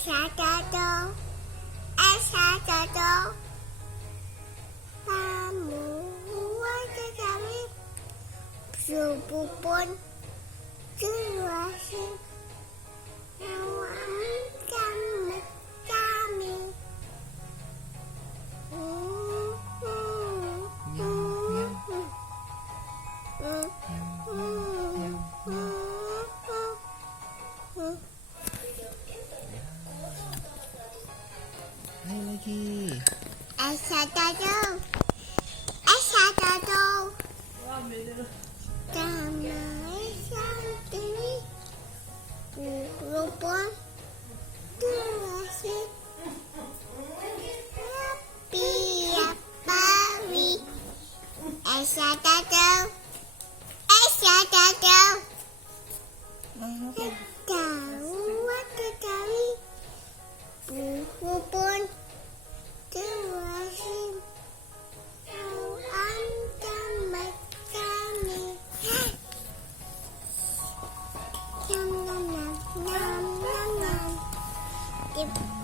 excavator, kamu tetapi pun jelasin kami. Ayo lagi. Excavator. Kami santri pun jelasin tiap hari. Excavator. Tetapi buku pun jelasin kami. Nam.